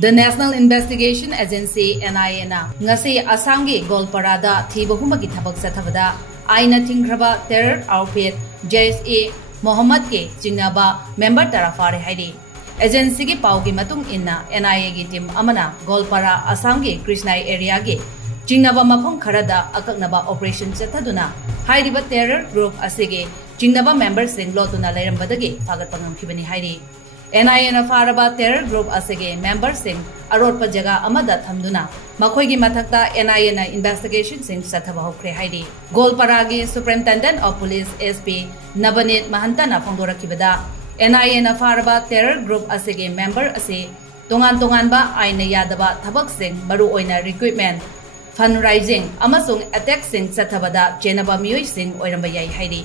The National Investigation Agency (NIA) na ngasi Assam gi Golparada thibahumagi thabak sathabada aina thingkraba terror outfit Jaish Mohammed ke jingnaba member tarafare hairi. Agency gi pau gi matung inna NIA gi team amana Golpara Assam gi Krishnai area gi jingnaba mafam kharada akaknaba operation chathaduna hairiba terror group asege jingnaba members sing lotuna lairambadagi fagat pangam khibani hairi. NIA na faraba terror group asege members sing arotpa jaga amada thamduna makhoi gi mathakta NIA na investigation sing sathaba hokre hairi. Golpara gi Superintendent of Police SP Nabanit Mahanta na phongdorakibada NIA na faraba terror group asege member ase tongan ba aina yadaba thabak sing maru oina recruitment fundraising amasung attack sing sathabada jenaba Meeoi sing oiramba yai hairi.